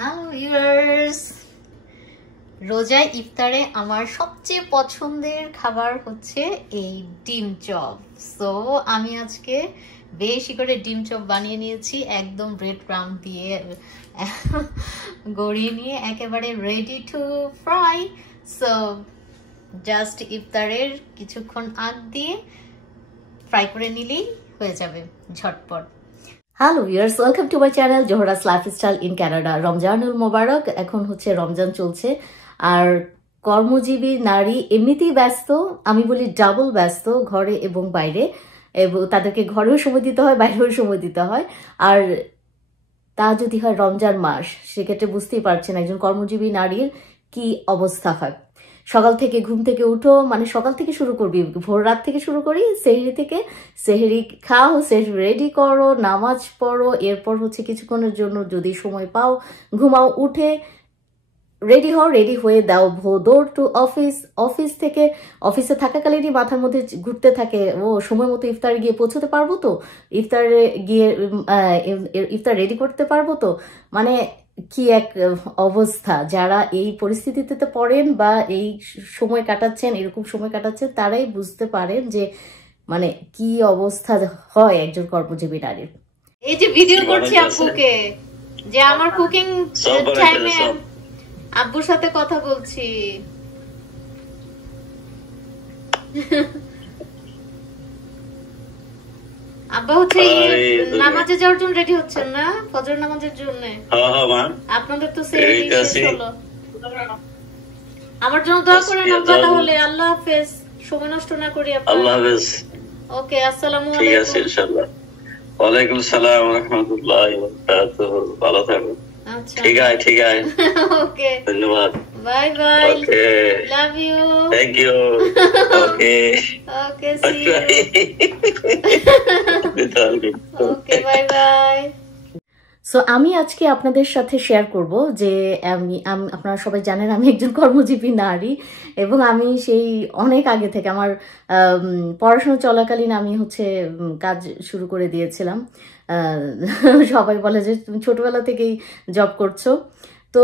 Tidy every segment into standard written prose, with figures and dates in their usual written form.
Hello viewers, রোজায় ইফতারে আমার সবচেয়ে পছন্দের খাবার হচ্ছে এই ডিম চপ। সো আমি আজকে বেশি করে ডিম চপ বানিয়ে নিয়েছি, একদম ব্রেড ক্রাম্ব দিয়ে গড়িয়ে নিয়ে একেবারে ready to fry. So just ইফতারের কিছুক্ষণ আগ দিয়ে ফ্রাই করে নিলেই হয়ে যাবে ঝটপট। Hello viewers, welcome to my channel Zohra's lifestyle in Canada. রমজানুল মোবারক। এখন হচ্ছে রমজান চলছে, আর কর্মজীবী নারী এমনিতেই ব্যস্ত, আমি বলি ডাবল ব্যস্ত, ঘরে এবং বাইরে, এবং তাদেরকে ঘরেও সময় দিতে হয়, বাইরেও সময় দিতে হয়। আর তা যদি হয় রমজান মাস, সেক্ষেত্রে বুঝতেই পারছেন একজন কর্মজীবী নারীর কি অবস্থা হয়। সকাল থেকে ঘুম থেকে উঠো, মানে সকাল থেকে শুরু করবি, ভোর রাত থেকে শুরু করি, সেহরি থেকে, সেহরি খাও, সেহরি রেডি করো, নামাজ পড়ো, এরপর হচ্ছে কিছুক্ষণের জন্য যদি সময় পাও ঘুমাও, উঠে রেডি হও, রেডি হয়ে দাও দৌড় টু অফিস। অফিস থেকে অফিসে থাকাকালীনই মাথার মধ্যে ঘুরতে থাকে, ও সময় মতো ইফতারে গিয়ে পৌঁছতে পারবো তো, ইফতারে গিয়ে ইফতার রেডি করতে পারবো তো। মানে কি এক অবস্থা। যারা এই পরিস্থিতিতে পড়েন বা এই সময় কাটাচ্ছেন, এরকম সময় কাটাচ্ছেন, তারাই বুঝতে পারেন যে মানে কি অবস্থা হয় একজন কর্মজীবী নারীর। এই যে ভিডিও করছি আব্বুকে, যে আমার কুকিং টাইমে আব্বুর সাথে কথা বলছি। আব্বা হচ্ছে নামাজে যাওয়ার জন্য রেডি হচ্ছেন না, ফজর নামাজের জন্য। আপনাদের তো শেষ হলো। আমার জন্য দোয়া করেন আব্বা তাহলে। আল্লাহ হাফেজ, সময় নষ্ট না করি। আল্লাহ হাফেজ। ওকে, আসসালামু আলাইকুম। ঠিক আছে, ইনশাআল্লাহ। ওয়ালাইকুম আসসালাম ওয়া রাহমাতুল্লাহি ওয়া বারাকাতুহু। ভালো থাকুন। আচ্ছা, ঠিক আছে, ঠিক আছে। ওকে, ধন্যবাদ। Bye bye. Okay, love you. Thank you. Okay, okay, see you. Okay, bye bye. So আমি আজকে আপনাদের সাথে শেয়ার করব যে আপনারা সবাই জানেন আমি একজন কর্মজীবী নারী, এবং আমি সেই অনেক আগে থেকে আমার পড়াশোনা চলাকালীন আমি হচ্ছে কাজ শুরু করে দিয়েছিলাম। সবাই বলে যে তুমি ছোটবেলা থেকেই জব করছো। তো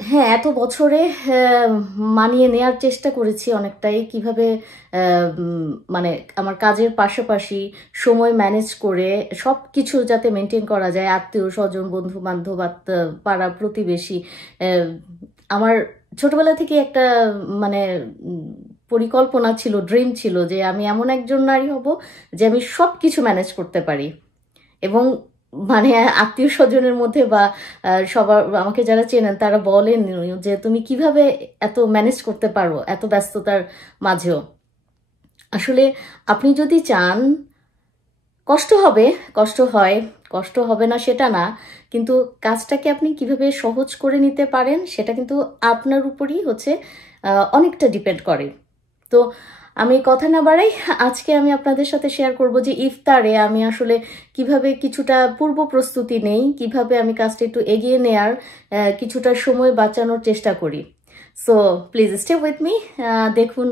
হ্যাঁ, এত বছরে মানিয়ে নেয়ার চেষ্টা করেছি অনেকটাই, কিভাবে মানে আমার কাজের পাশাপাশি সময় ম্যানেজ করে সব কিছু যাতে মেনটেন করা যায়, আত্মীয় স্বজন, বন্ধু বান্ধব, পাড়া প্রতিবেশী। আমার ছোটবেলা থেকে একটা মানে পরিকল্পনা ছিল, ড্রিম ছিল যে আমি এমন একজন নারী হব যে আমি সব কিছু ম্যানেজ করতে পারি। এবং মানে আত্মীয় স্বজনের মধ্যে বা সবার, আমাকে যারা চেনেন তারা বলেন যে তুমি কিভাবে এত ম্যানেজ করতে পারো এত ব্যস্ততার মাঝেও। আসলে আপনি যদি চান, কষ্ট হবে, কষ্ট হয়, কষ্ট হবে না সেটা না, কিন্তু কাজটাকে আপনি কিভাবে সহজ করে নিতে পারেন সেটা কিন্তু আপনার উপরই হচ্ছে অনেকটা ডিপেন্ড করে। তো আমি কথা না বাড়াই, আজকে আমি আপনাদের সাথে শেয়ার করব যে ইফতারে আমি আসলে কিভাবে কিছুটা পূর্ব প্রস্তুতি নেই, কিভাবে আমি কাজটা একটু এগিয়ে নেয়ার কিছুটা সময় বাঁচানোর চেষ্টা করি। So please stay with me, দেখুন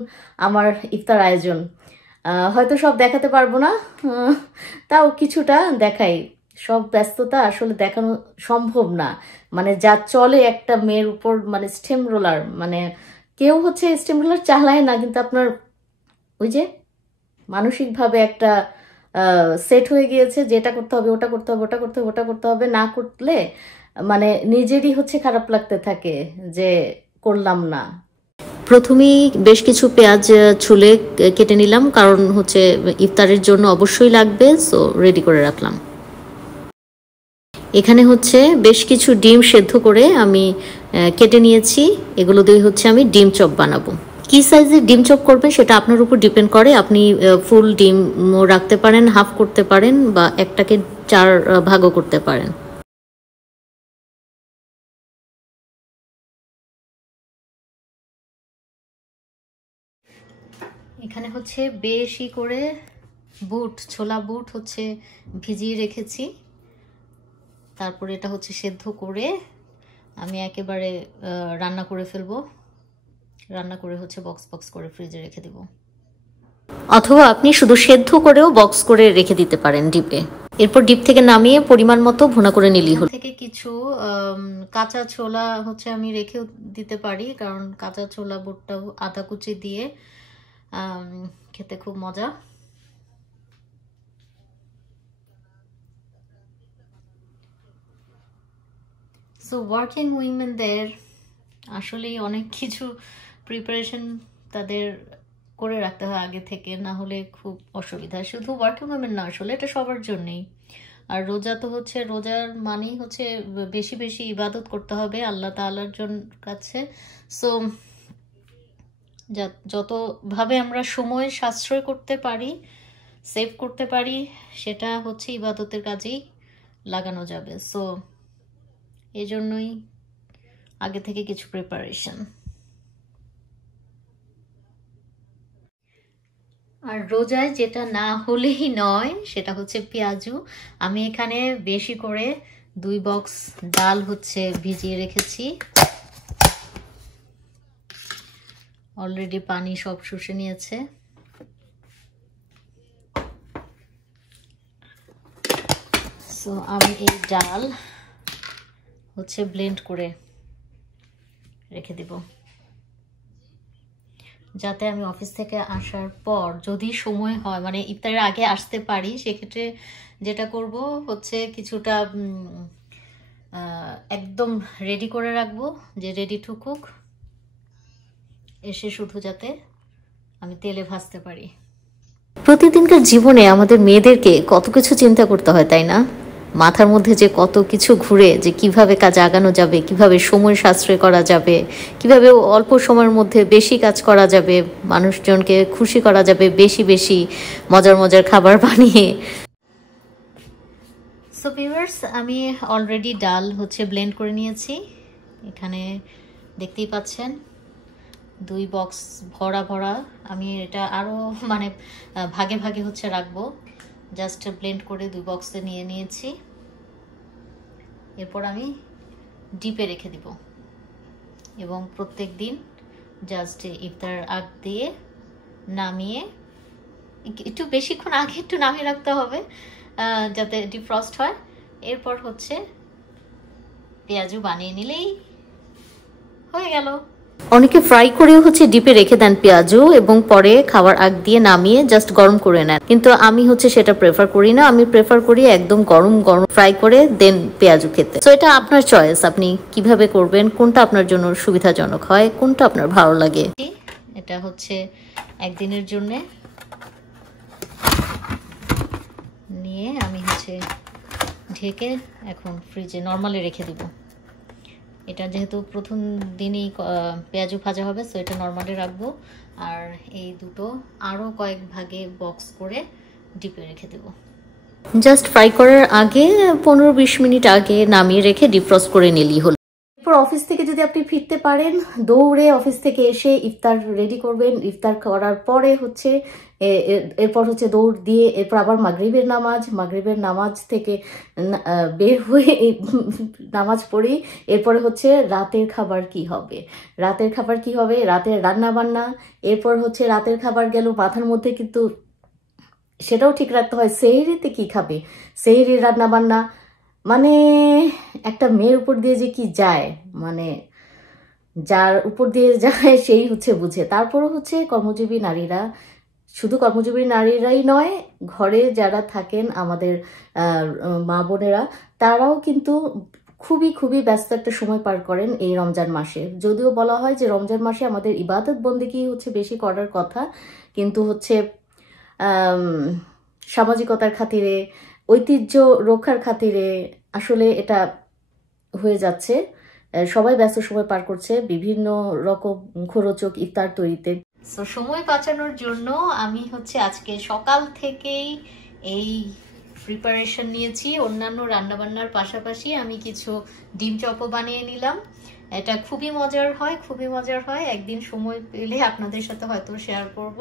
আমার ইফতার আয়োজন। হয়তো সব দেখাতে পারবো না, তাও কিছুটা দেখাই। সব ব্যস্ততা আসলে দেখানো সম্ভব না, মানে যা চলে একটা মেয়ের উপর, মানে স্টেম রোলার, মানে কেউ হচ্ছে স্টেম রোলার চালায় না, কিন্তু আপনার ওই যে মানসিকভাবে একটা সেট হয়ে গিয়েছে যে এটা করতে হবে, ওটা করতে হবে, ওটা করতে হবে, ওটা করতে হবে, না করলে মানে নিজেরই হচ্ছে খারাপ লাগতে থাকে যে করলাম না। প্রথমেই বেশ কিছু পেঁয়াজ ছুলে কেটে নিলাম, কারণ হচ্ছে ইফতারের জন্য অবশ্যই লাগবে, সো রেডি করে রাখলাম। এখানে হচ্ছে বেশ কিছু ডিম সেদ্ধ করে আমি কেটে নিয়েছি, এগুলো দিয়ে হচ্ছে আমি ডিম চপ বানাবো। কি সাইজের ডিম চপ করবেন সেটা আপনার উপর ডিপেন্ড করে। আপনি ফুল ডিম রাখতে পারেন, হাফ করতে পারেন, বা একটাকে 4 ভাগও করতে পারেন। এখানে হচ্ছে বেশি করে বুট, ছোলা বুট হচ্ছে ভিজিয়ে রেখেছি, তারপরে এটা হচ্ছে সেদ্ধ করে আমি একেবারে রান্না করে ফেলবো। রান্না করে হচ্ছে বক্স বক্স করে ফ্রিজে রেখে দেব, অথবা আপনি শুধু সেদ্ধ করেও বক্স করে রেখে দিতে পারেন ডিপে। এরপর ডিপ থেকে নামিয়ে পরিমাণ মতো ভুনা করে নিলেই হলো। থেকে কিছু কাঁচা ছোলা হচ্ছে আমি রেখেও দিতে পারি, কারণ কাঁচা ছোলা বুটটা আদা কুচি দিয়ে খেতে খুব মজা। সো ওয়ার্কিং উইমেনদের আসলেই অনেক কিছু প্রিপারেশন তাদের করে রাখতে হয় আগে থেকে, না হলে খুব অসুবিধা। শুধু ওয়ার্কিং উইমেন না, আসলে এটা সবার জন্যই। আর রোজা তো হচ্ছে, রোজার মানেই হচ্ছে বেশি বেশি ইবাদত করতে হবে আল্লাহ তাআলার কাছে। সো যতভাবে আমরা সময় সাশ্রয় করতে পারি, সেভ করতে পারি, সেটা হচ্ছে ইবাদতের কাজেই লাগানো যাবে। সো এই জন্যই আগে থেকে কিছু প্রিপারেশন। আর রোজায় যেটা না হলেই নয় সেটা হচ্ছে পেঁয়াজু। আমি এখানে বেশি করে 2 বক্স ডাল হচ্ছে ভিজিয়ে রেখেছি। অলরেডি পানি সব শুষে নিয়েছে। সো আমি এই ডাল হচ্ছে ব্লেন্ড করে রেখে দেব, যাতে আমি অফিস থেকে আসার পর যদি সময় হয়, মানে ইফতারের আগে আসতে পারি, সেক্ষেত্রে যেটা করব হচ্ছে কিছুটা একদম রেডি করে রাখবো, যে রেডি টু কুক, এসে শুধু যাতে আমি তেলে ভাজতে পারি। প্রতিদিনকার জীবনে আমাদের মেয়েদেরকে কত কিছু চিন্তা করতে হয়, তাই না? মাথার মধ্যে যে কত কিছু ঘুরে, যে কিভাবে কাজ আগানো যাবে, কিভাবে সময় সাশ্রয় করা যাবে, কিভাবে অল্প সময়ের মধ্যে বেশি কাজ করা যাবে, মানুষজনকে খুশি করা যাবে বেশি বেশি মজার মজার খাবার বানিয়ে। সো ভিউয়ার্স, আমি অলরেডি ডাল হচ্ছে ব্লেন্ড করে নিয়েছি। এখানে দেখতেই পাচ্ছেন 2 বক্স ভরা ভরা। আমি এটা আরও মানে ভাগে ভাগে হচ্ছে রাখবো, জাস্ট ব্লেন্ড করে 2 বক্সে নিয়ে নিয়েছি। এরপর আমি ডিপে রেখে দিব এবং প্রত্যেক দিন জাস্ট ইফতার আগ দিয়ে নামিয়ে, একটু বেশিক্ষণ আগে একটু নামিয়ে রাখতে হবে যাতে ডিফ্রস্ট হয়। এরপর হচ্ছে পেঁয়াজু বানিয়ে নিলেই হয়ে গেল। অনেকে ফ্রাই করেও হচ্ছে ডিপে রেখে দেন পেঁয়াজু, এবং পরে খাওয়ার আগ দিয়ে নামিয়ে জাস্ট গরম করে নেন, কিন্তু আমি হচ্ছে সেটা প্রেফার করি না। আমি প্রেফার করি একদম গরম গরম ফ্রাই করে দেন পেঁয়াজু খেতে। তো এটা আপনার চয়েস, আপনি কিভাবে করবেন, কোনটা আপনার জন্য সুবিধাজনক হয়, কোনটা আপনার ভালো লাগে। এটা হচ্ছে একদিনের জন্য নিয়ে আমি হচ্ছে ঢেকে এখন ফ্রিজে নর্মালি রেখে দিব। এটা যেহেতু প্রথম দিনই পেঁয়াজু ভাজা হবে, সো এটা নর্মালি রাখবো। আর এই দুটো আরও কয়েক ভাগে বক্স করে ডিপে রেখে দেব। জাস্ট ফ্রাই করার আগে 15-20 মিনিট আগে নামিয়ে রেখে ডিফ্রস্ট করে নিলেই হলো। এরপর অফিস থেকে যদি আপনি ফিরতে পারেন, দৌড়ে অফিস থেকে এসে ইফতার রেডি করবেন। ইফতার করার পরে হচ্ছে এরপর হচ্ছে দৌড় দিয়ে এরপর আবার মাগরিবের নামাজ থেকে বের হয়ে নামাজ পড়ি। এরপরে হচ্ছে রাতের খাবার কি হবে, রাতের রান্না বান্না। এরপর হচ্ছে রাতের খাবার গেল, মাথার মধ্যে কিন্তু সেটাও ঠিক রাখতে হয় সেহরিতে কি খাবে, সেহরির রান্না বান্না। মানে একটা মেয়ের উপর দিয়ে যে কি যায়, মানে যার উপর দিয়ে যায় সেই হচ্ছে বুঝে। তারপরও হচ্ছে কর্মজীবী নারীরা, শুধু কর্মজীবী নারীরাই নয়, ঘরে যারা থাকেন আমাদের মা বোনেরা, তারাও কিন্তু খুবই খুবই ব্যস্ত একটা সময় পার করেন এই রমজান মাসে। যদিও বলা হয় যে রমজান মাসে আমাদের ইবাদত বন্দেগী হচ্ছে বেশি করার কথা, কিন্তু হচ্ছে সামাজিকতার খাতিরে, ঐতিহ্য রক্ষার খাতিরে আসলে এটা হয়ে যাচ্ছে। সবাই ব্যস্ত সময় পার করছে বিভিন্ন রকম মুখরোচক ইফতার তৈরিতে। সো সময় বাঁচানোর জন্য আমি হচ্ছে আজকে সকাল থেকেই এই প্রিপারেশন নিয়েছি। অন্যান্য রান্নাবান্নার পাশাপাশি আমি কিছু ডিম চপও বানিয়ে নিলাম। এটা খুবই মজার হয়। একদিন সময় পেলে আপনাদের সাথে হয়তো শেয়ার করব।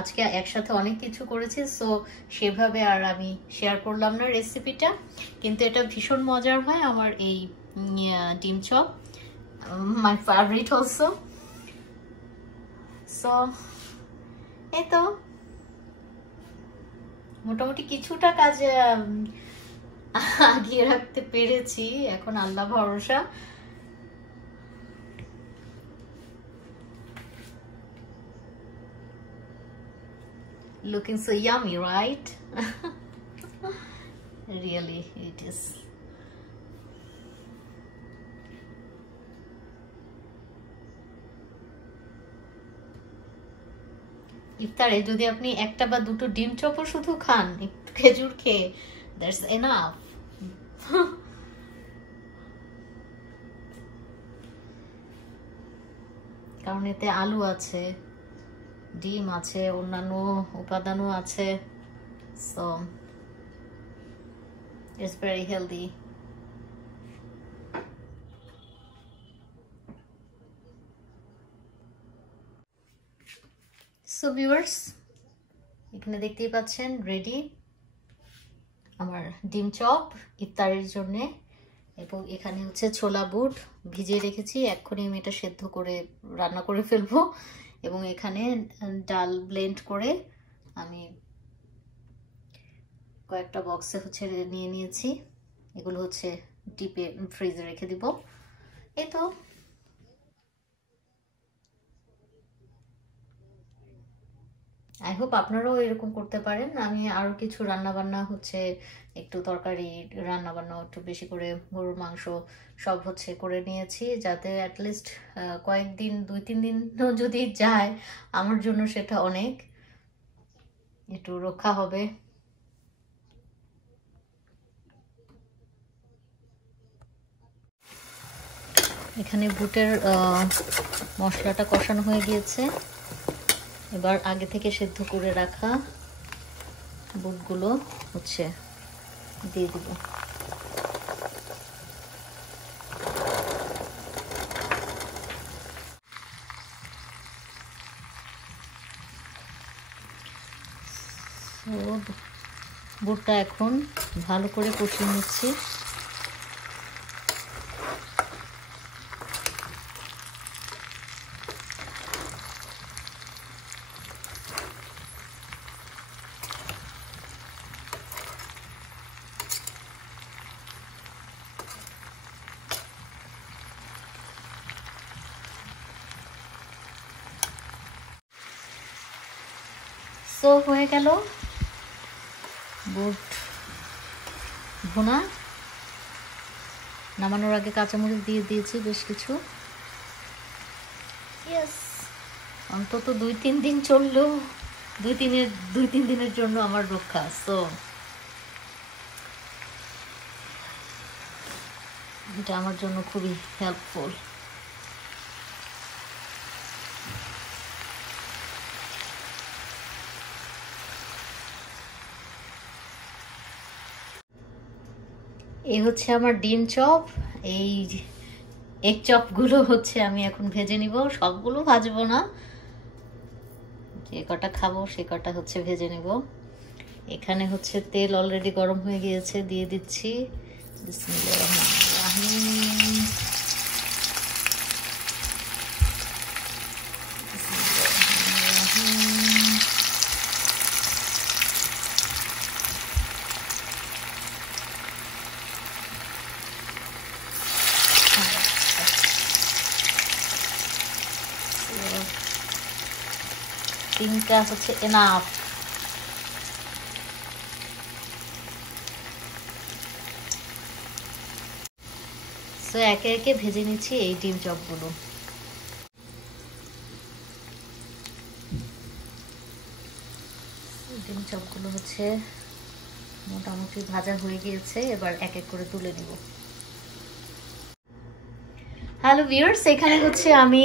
আজকে একসাথে অনেক কিছু করেছি, সো সেভাবে আর আমি শেয়ার করলাম না রেসিপিটা, কিন্তু এটা ভীষণ মজার হয় আমার এই ডিম chop, my favourite also. So এই তো মোটামুটি কিছুটা কাজ আগিয়ে রাখতে পেরেছি, এখন আল্লাহ ভরসা। Looking so yummy, right? Really, it is. ইফতারে যদি আপনি একটা বা দুটো ডিম চপও শুধু খান, একটু খেজুর খেয়ে, দ্যাটস এনাফ। কারণ এতে আলু আছে, ডিম আছে, অন্যান্য উপাদানও আছে, so it's very healthy. So viewers, এখানে দেখতেই পাচ্ছেন রেডি আমার ডিম চপ ইফতারের জন্যে। এবং এখানে হচ্ছে ছোলা বুট ভিজিয়ে রেখেছি, এক্ষুনি আমি এটা সেদ্ধ করে রান্না করে ফেলবো। এবং এখানে ডাল ব্লেন্ড করে আমি কয়েকটা বক্সে হচ্ছে নিয়ে নিয়েছি, এগুলো হচ্ছে ডিপে ফ্রিজে রেখে দিব। এই তো আই হোপ আপনারাও এরকম করতে পারেন। আমি আরো কিছু রান্না বান্না হচ্ছে, একটু তরকারি রান্না বান্না একটু বেশি করে গরুর মাংস সব হচ্ছে করে নিয়েছি, যাতে অ্যাটলিস্ট কয়েকদিন 2-3 দিন যদি যায় আমার জন্য সেটা অনেক, একটু রক্ষা হবে। এখানে বুটের মশলাটা কষানো হয়ে গিয়েছে, এবার আগে থেকে সেদ্ধ করে রাখা বুটগুলো হচ্ছে দিয়ে দিব। বুটটা এখন ভালো করে কষিয়ে নিচ্ছি। সো হয়ে গেল বুট ভুনা। নামানোর আগে কাঁচামরিচ দিয়ে দিয়েছি বেশ কিছু। ইয়েস, অন্তত 2-3 দিন চললেও 2-3 দিনের জন্য আমার রক্ষা। সো এটা আমার জন্য খুবই হেল্পফুল। এই হচ্ছে আমার ডিম চপ। এই এগ চপগুলো হচ্ছে আমি এখন ভেজে নিব, সবগুলো ভাজবো না, যে কটা খাবো সে কটা হচ্ছে ভেজে নিব। এখানে হচ্ছে তেল অলরেডি গরম হয়ে গিয়েছে, দিয়ে দিচ্ছি। বিসমিল্লাহির রহমানির রহিম। তিনটা হচ্ছে এনাফ। সো একে একে ভেজে নিচ্ছি এই ডিম চপগুলো। ডিম চপগুলো হচ্ছে মোটামুটি ভাজা হয়ে গিয়েছে, এবার এক এক করে তুলে নিব। হ্যালো ভিউয়ার্স, এখানে হচ্ছে আমি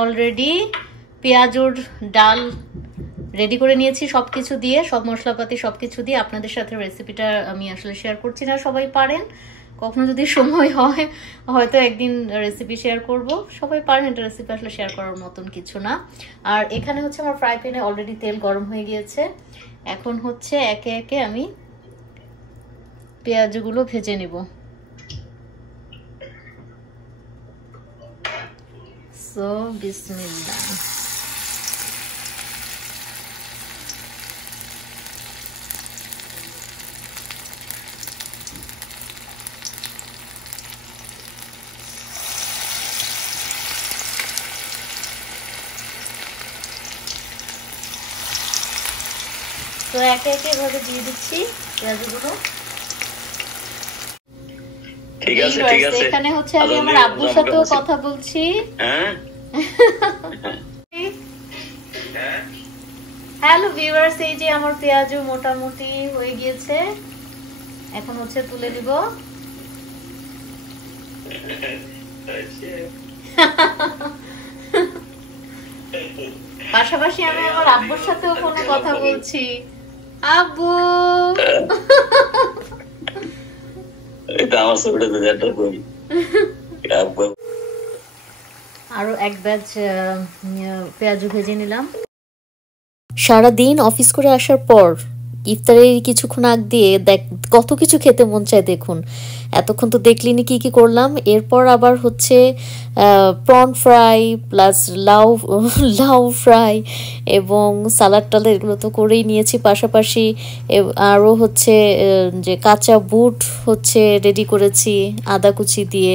অলরেডি পেঁয়াজুর ডাল রেডি করে নিয়েছি, সবকিছু দিয়ে, সব মশলাপাতি সবকিছু দিয়ে। আপনাদের সাথে রেসিপিটা আমি আসলে শেয়ার করছি না, সবাই পারেন, কখনো যদি সময় হয় হয়তো একদিন রেসিপি শেয়ার করব। সবাই পারেন, এটা রেসিপি আসলে শেয়ার করার মতন কিছু না। আর এখানে হচ্ছে আমার ফ্রাই প্যানে অলরেডি তেল গরম হয়ে গিয়েছে, এখন হচ্ছে একে একে আমি পেঁয়াজগুলো ভেজে নিব। সো বিসমিল্লাহ। একে একে এভাবে দিয়ে দিচ্ছি পেঁয়াজগুলো। ঠিক আছে ঠিক আছে, এখানে হচ্ছে আমি আমার আব্বুর সাথেও কথা বলছি। হ্যালো ভিউয়ার্স, এই যে আমার পেঁয়াজও মোটামুটি হয়ে গিয়েছে, এখন হচ্ছে তুলে দিব। পাশাপাশি আমি আমার আব্বুর সাথেও ফোনে কথা বলছি। আব্বু আরো এক ব্যাচ পেঁয়াজু ভেজে নিলাম। সারাদিন অফিস করে আসার পর ইফতারের কিছুক্ষণ আগ দিয়ে কত কিছু খেতে মন চায় দেখুন। এতক্ষণ তো দেখলিনি কি কি করলাম। এরপর আবার হচ্ছে প্রন ফ্রাই প্লাস লাউ ফ্রাই এবং সালাড টালাড এগুলো তো করেই নিয়েছি। পাশাপাশি আরও হচ্ছে যে কাঁচা বুট হচ্ছে রেডি করেছি আদা কুচি দিয়ে।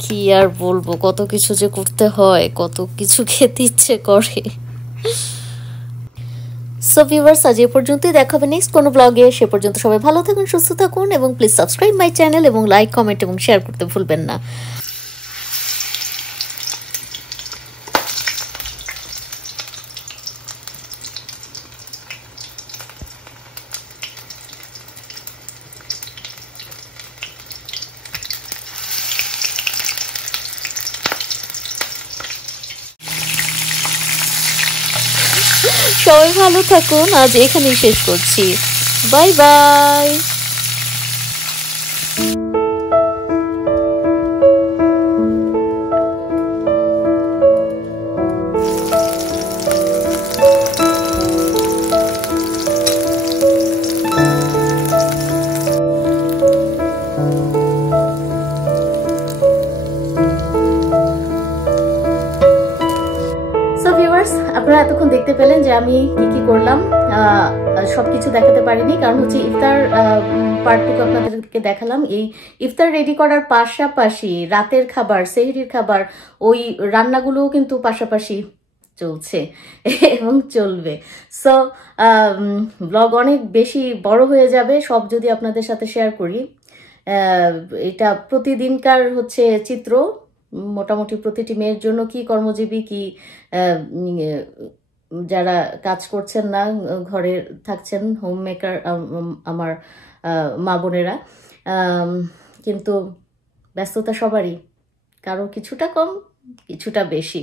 কি আর বলবো, কত কিছু যে করতে হয়, কত কিছু খেতে ইচ্ছে করে। সো ভিউয়ার্স, আজ এ পর্যন্তই, দেখা হবে নেক্সট কোনো ব্লগে। সে পর্যন্ত সবাই ভালো থাকুন, সুস্থ থাকুন এবং প্লিজ সাবস্ক্রাইব মাই চ্যানেল এবং লাইক কমেন্ট এবং শেয়ার করতে ভুলবেন না। সবাই ভালো থাকুন, আজ এখানেই শেষ করছি। Bye bye. আপনারা এতক্ষণ দেখতে পেলেন যে আমি কি কি করলাম। সবকিছু দেখাতে পারিনি, কারণ হচ্ছে ইফতার পার্টটুকু আপনাদেরকে দেখালাম। এই ইফতার রেডি করার পাশাপাশি রাতের খাবার, সেহরির খাবার, ওই রান্নাগুলোও কিন্তু পাশাপাশি চলছে এবং চলবে। সো ব্লগ অনেক বেশি বড় হয়ে যাবে সব যদি আপনাদের সাথে শেয়ার করি। এটা প্রতিদিনকার হচ্ছে চিত্র। মোটামুটি প্রতিটি মেয়ের জন্য, কি কর্মজীবী, কি যারা কাজ করছেন না, ঘরে থাকছেন, হোম মেকার আমার মা বোনেরা, কিন্তু ব্যস্ততা সবারই, কারো কিছুটা কম কিছুটা বেশি,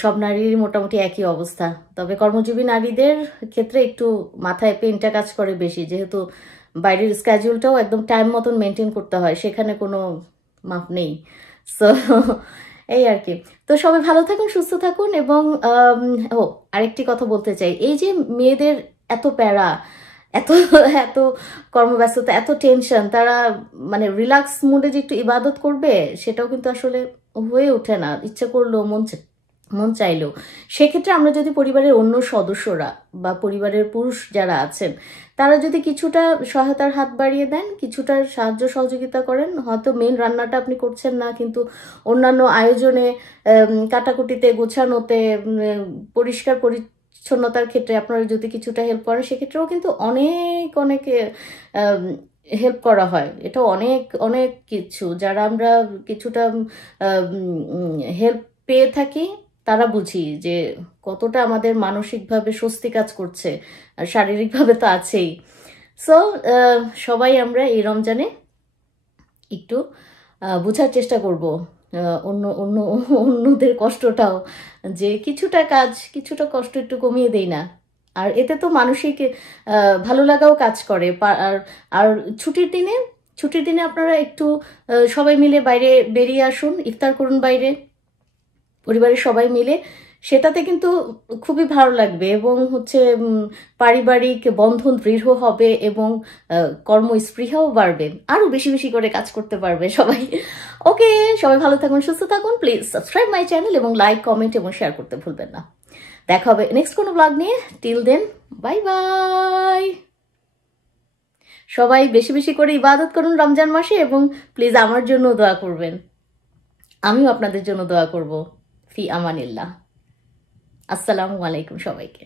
সব নারীরই মোটামুটি একই অবস্থা। তবে কর্মজীবী নারীদের ক্ষেত্রে একটু মাথায় পেনটা কাজ করে বেশি, যেহেতু বাইরের স্ক্যাজুলটাও একদম টাইম মতন মেনটেন করতে হয়, সেখানে কোনো মাপ নেই। সো এই আর কি। তো সবাই ভালো থাকুন, সুস্থ থাকুন এবং আরেকটি কথা বলতে চাই, এই যে মেয়েদের এত প্যারা, এত এত কর্মব্যস্ততা, এত টেনশন, তারা মানে রিল্যাক্স মুডে যে একটু ইবাদত করবে সেটাও কিন্তু আসলে হয়ে ওঠে না, ইচ্ছা করলেও মন চাইলেও। সেক্ষেত্রে আমরা যদি পরিবারের অন্য সদস্যরা বা পরিবারের পুরুষ যারা আছেন তারা যদি কিছুটা সহায়তার হাত বাড়িয়ে দেন, কিছুটা সাহায্য সহযোগিতা করেন, হয়তো মেন রান্নাটা আপনি করছেন না কিন্তু অন্যান্য আয়োজনে, কাটাকুটিতে, গোছানোতে, পরিষ্কার পরিচ্ছন্নতার ক্ষেত্রে আপনারা যদি কিছুটা হেল্প করেন, সেক্ষেত্রেও কিন্তু অনেক হেল্প করা হয়। এটা অনেক অনেক কিছু, যারা আমরা কিছুটা হেল্প পেয়ে থাকি তারা বুঝি যে কতটা আমাদের মানসিকভাবে স্বস্তি কাজ করছে, আর শারীরিকভাবে তো আছেই। সো সবাই আমরা এই রমজানে একটু বোঝার চেষ্টা করব অন্যদের কষ্টটাও, যে কিছুটা কষ্ট একটু কমিয়ে দেই না। আর এতে তো মানসিক ভালো লাগাও কাজ করে। আর ছুটির দিনে আপনারা একটু সবাই মিলে বাইরে বেরিয়ে আসুন, ইফতার করুন বাইরে পরিবারের সবাই মিলে, সেটাতে কিন্তু খুবই ভালো লাগবে এবং হচ্ছে পারিবারিক বন্ধন দৃঢ় হবে এবং কর্মস্পৃহাও বাড়বে, আরো বেশি বেশি করে কাজ করতে পারবে সবাই। ওকে, সবাই ভালো থাকুন, সুস্থ থাকুন, প্লিজ সাবস্ক্রাইব মাই চ্যানেল এবং লাইক কমেন্ট এবং শেয়ার করতে ভুলবেন না। দেখা হবে নেক্সট কোনো ব্লগ নিয়ে। Till then, bye bye. সবাই বেশি বেশি করে ইবাদত করুন রমজান মাসে এবং প্লিজ আমার জন্য দোয়া করবেন, আমিও আপনাদের জন্য দোয়া করব। ফি আমানিল্লাহ। আসসালামু আলাইকুম সবাইকে।